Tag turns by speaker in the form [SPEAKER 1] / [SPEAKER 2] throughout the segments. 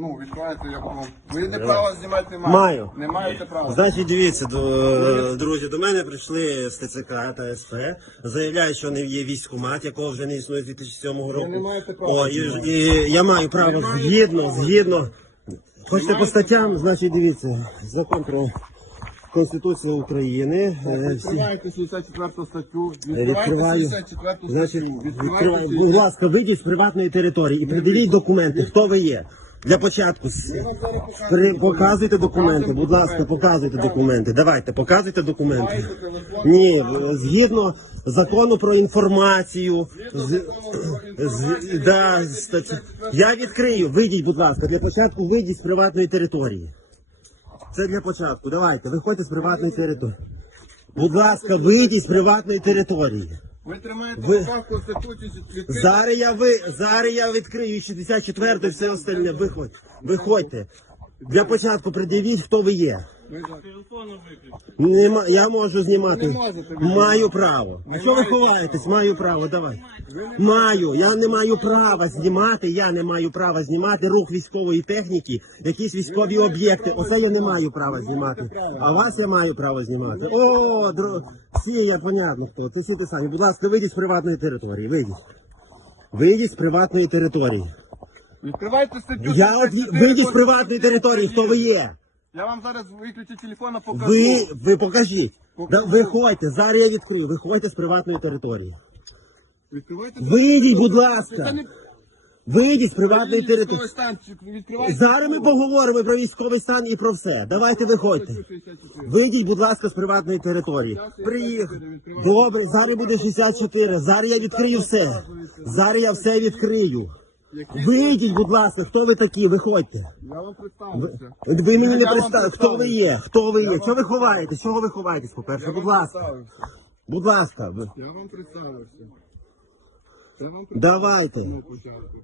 [SPEAKER 1] Ну, відкривайте як вам. Ви не право знімати не маєте.
[SPEAKER 2] Маю.
[SPEAKER 1] Не маєте права.
[SPEAKER 2] Значить, дивіться, до, друзі, до мене прийшли з ТЦК та СП, заявляють, що не є військкомат, якого вже не існує з 2007 року.
[SPEAKER 1] не маєте права
[SPEAKER 2] О, і, і я маю право згідно, згідно. Хочете по статтям, значить, дивіться, закон про Конституцію України. е, всі-
[SPEAKER 1] Відкриваєте 64 статтю.
[SPEAKER 2] Відкриваю.
[SPEAKER 1] 64
[SPEAKER 2] Значить,
[SPEAKER 1] статтю.
[SPEAKER 2] відкриваю. Будь ласка, вийдіть з приватної території і приділіть документи. Хто ви є? Для початку показуйте документи. Будь ласка, показуйте документи. Давайте, показуйте документи. Ні, згідно закону про інформацію. З, з, да, стаття- я відкрию. Вийдіть, будь ласка. Для початку вийдіть з приватної території. Це для початку. Давайте, виходьте з приватної території. Будь ласка, вийдіть з приватної території.
[SPEAKER 1] Ви тримаєте
[SPEAKER 2] Ви-
[SPEAKER 1] в руках Конституцію.
[SPEAKER 2] Зараз я ви зараз я відкрию 64 і все остальне. Виходь, виходьте. Для початку придивіть, хто ви є.
[SPEAKER 1] За-
[SPEAKER 2] Нема, я можу знімати. Маю право. А що ви ховаєтесь? Маю право, давай. Маю, я не маю права знімати, я не маю права знімати рух військової техніки, якісь військові об'єкти. Оце я не маю права знімати. А вас я маю право знімати. О, дро... всі я понятно хто. Це всі ти самі. Будь ласка, вийдіть з приватної території. Вийдіть. Вийдіть з приватної території.
[SPEAKER 1] Відкривайте статтю.
[SPEAKER 2] Я от вийдіть з приватної території, хто ви є.
[SPEAKER 1] Я вам зараз виключу телефона, покажу.
[SPEAKER 2] Ви, ви покажіть. Да, виходьте, зараз я відкрию. Виходьте з приватної території.
[SPEAKER 1] Відкривайте
[SPEAKER 2] Вийдіть, будь
[SPEAKER 1] Це
[SPEAKER 2] ласка.
[SPEAKER 1] не
[SPEAKER 2] Вийдіть з приватної
[SPEAKER 1] військовий
[SPEAKER 2] території.
[SPEAKER 1] Відкривайте
[SPEAKER 2] Зараз ми поговоримо про військовий стан і про все. Давайте виходьте.
[SPEAKER 1] 64.
[SPEAKER 2] Вийдіть, будь ласка, з приватної території. Приїхав. Добре, зараз буде 64. Зараз я відкрию все. Зараз я все відкрию. Вийдіть, будь ласка, хто ви такі? Виходьте.
[SPEAKER 1] Я вам представлюся.
[SPEAKER 2] Ви мені не
[SPEAKER 1] Я вам
[SPEAKER 2] представте, хто ви є? Хто ви є? Чого ви ховаєтесь? Чого ви ховаєтесь, по-перше?
[SPEAKER 1] Я
[SPEAKER 2] Будь
[SPEAKER 1] вам
[SPEAKER 2] ласка.
[SPEAKER 1] представився.
[SPEAKER 2] Будь ласка, ви-
[SPEAKER 1] Я вам представився. Я вам представився
[SPEAKER 2] давайте.
[SPEAKER 1] на початку.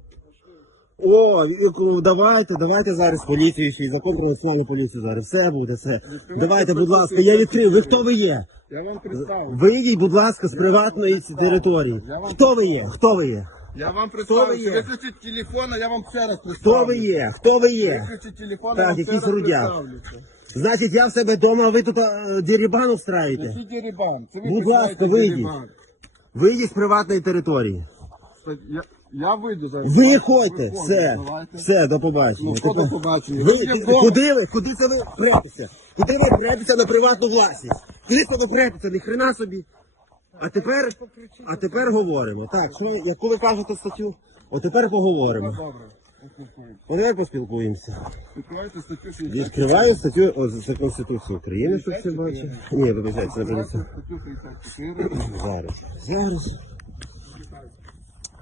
[SPEAKER 2] О, і- давайте, давайте зараз поліцію ще й закон про національну поліцію зараз. Все буде, все. Давайте, будь ласка, я відкрив. Ви хто ви є?
[SPEAKER 1] Я вам представився.
[SPEAKER 2] Вийдіть, будь ласка, з приватної ці- території. Хто ви є? Хто ви є?
[SPEAKER 1] Я вам
[SPEAKER 2] Хто
[SPEAKER 1] представився.
[SPEAKER 2] ви є?
[SPEAKER 1] Виключіть телефон, а я вам ще раз представлю.
[SPEAKER 2] Хто ви є? Хто ви є?
[SPEAKER 1] Виключіть телефон,
[SPEAKER 2] Так,
[SPEAKER 1] я вам
[SPEAKER 2] якийсь
[SPEAKER 1] ще раз представлюся.
[SPEAKER 2] Значить, я в себе вдома, а ви тут е, дірібан встраюєте?
[SPEAKER 1] Який дерибан? Це ви
[SPEAKER 2] Будь ласка, вийдіть.
[SPEAKER 1] дерибан.
[SPEAKER 2] Вийдіть з приватної території.
[SPEAKER 1] Я, я вийду зараз.
[SPEAKER 2] Виходьте,
[SPEAKER 1] Виходьте,
[SPEAKER 2] все,
[SPEAKER 1] давайте.
[SPEAKER 2] все, до побачення.
[SPEAKER 1] Ну, що до побачення?
[SPEAKER 2] Ви,
[SPEAKER 1] Ви
[SPEAKER 2] ти-
[SPEAKER 1] вдома.
[SPEAKER 2] куди ви? Куди це ви претеся? Куди ви претеся на приватну власність? Куди це ви претеся? Ні хрена собі. А тепер, а тепер говоримо. Так, що, яку ви кажете статтю? От тепер поговоримо.
[SPEAKER 1] Добре, поспілкуємося.
[SPEAKER 2] От Давай поспілкуємося.
[SPEAKER 1] Відкривайте статтю 60.
[SPEAKER 2] Відкриваю статтю о, це Конституцію України, щоб всі бачили. Ні, вибачайте, це не
[SPEAKER 1] Відкривайте статтю 64.
[SPEAKER 2] Зараз. Зараз.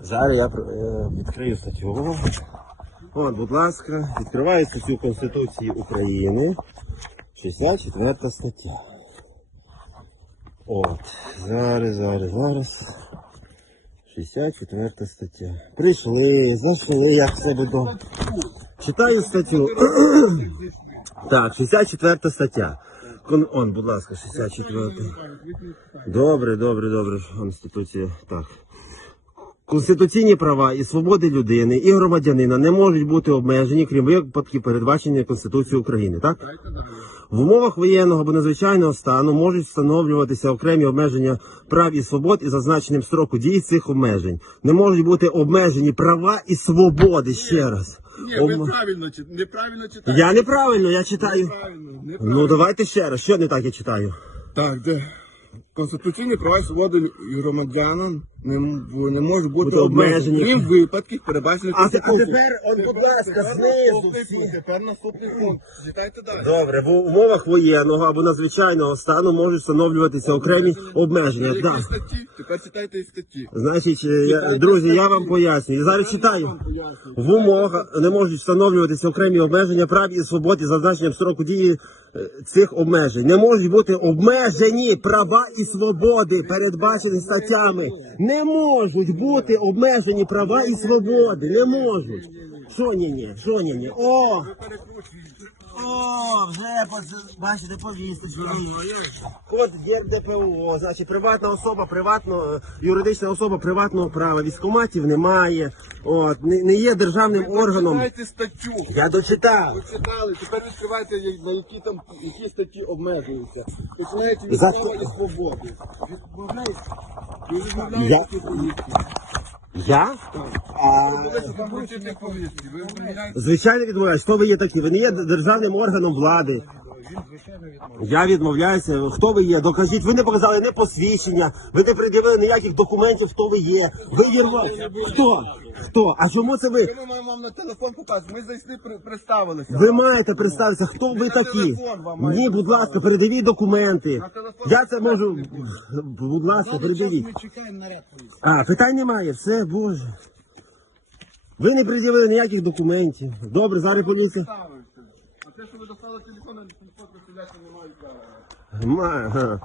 [SPEAKER 2] Зараз я е, відкрию статтю. От, будь ласка, відкриваю статтю Конституції України. 64 стаття. От. Зараз, зараз, зараз. 64 стаття. Прийшли, знайшли, як себе до. Читаю статтю. так, 64 стаття. Кон... Он, будь ласка, 64. Добре, добре, добре. Конституція. Так. Конституційні права і свободи людини і громадянина не можуть бути обмежені, крім випадків, передбачені Конституцією України. Так? В умовах воєнного або надзвичайного стану можуть встановлюватися окремі обмеження прав і свобод із зазначенням строку дії цих обмежень. Не можуть бути обмежені права і свободи ще раз.
[SPEAKER 1] Ні, ви
[SPEAKER 2] Обм-
[SPEAKER 1] правильно, чи- неправильно читаєте.
[SPEAKER 2] Я неправильно, я читаю.
[SPEAKER 1] Неправильно, неправильно.
[SPEAKER 2] Ну давайте ще раз. Що не так я читаю?
[SPEAKER 1] Так, де конституційні права і свободи громадянин не, не можуть бути
[SPEAKER 2] Бути обмежені.
[SPEAKER 1] обмежені, крім випадків, передбачених
[SPEAKER 2] А, а тепер, будь ласка, знизу всі.
[SPEAKER 1] Тепер наступний пункт. Читайте далі.
[SPEAKER 2] Добре, в умовах воєнного або надзвичайного стану можуть встановлюватися окремі обмеження.
[SPEAKER 1] Які
[SPEAKER 2] Да.
[SPEAKER 1] статті? Тепер читайте і статті.
[SPEAKER 2] Значить, е, я, друзі, я вам пояснюю. Я зараз читаю. В умовах не можуть встановлюватися окремі обмеження прав і свобод із зазначенням строку дії е, цих обмежень. Не можуть бути обмежені права і свободи, передбачені статтями. Не Не можуть бути обмежені права і свободи. Не можуть. Що ні, ні, що ні, ні. О! О, вже бачите, повісточки. Код ЄР ДПО, значить приватна особа, приватно, юридична особа приватного права. Військоматів немає. От, не, не є державним органом.
[SPEAKER 1] Читайте статтю.
[SPEAKER 2] Я дочитав.
[SPEAKER 1] Ви читали, тепер відкривайте, на які там які статті обмежуються. Починаєте від
[SPEAKER 2] За-
[SPEAKER 1] права і свободи. Відмовляєте?
[SPEAKER 2] Я-. Я? Звичайно відмовляюсь. Хто ви є такі? Ви не є державним органом влади. Я відмовляюся. Хто ви є? Докажіть. Ви не показали не посвідчення, ви не пред'явили ніяких документів, хто ви є. Ви вірвали. Хто? Хто? А чому це ви?
[SPEAKER 1] Ми маємо вам на телефон показати. Ми зайшли, при- представилися.
[SPEAKER 2] Ви маєте представитися, хто ви
[SPEAKER 1] на
[SPEAKER 2] такі?
[SPEAKER 1] телефон вам
[SPEAKER 2] Ні, будь ласка, передивіть документи.
[SPEAKER 1] На телефон
[SPEAKER 2] Я це можу. Будь ласка, передивіть.
[SPEAKER 1] Ми чекаємо.
[SPEAKER 2] А, питань немає, все, боже. Ви не пред'явили ніяких документів. Добре, зараз поліція.
[SPEAKER 1] Те, що ви достали телефон, на телефон представляти не мають права.
[SPEAKER 2] Має, ага.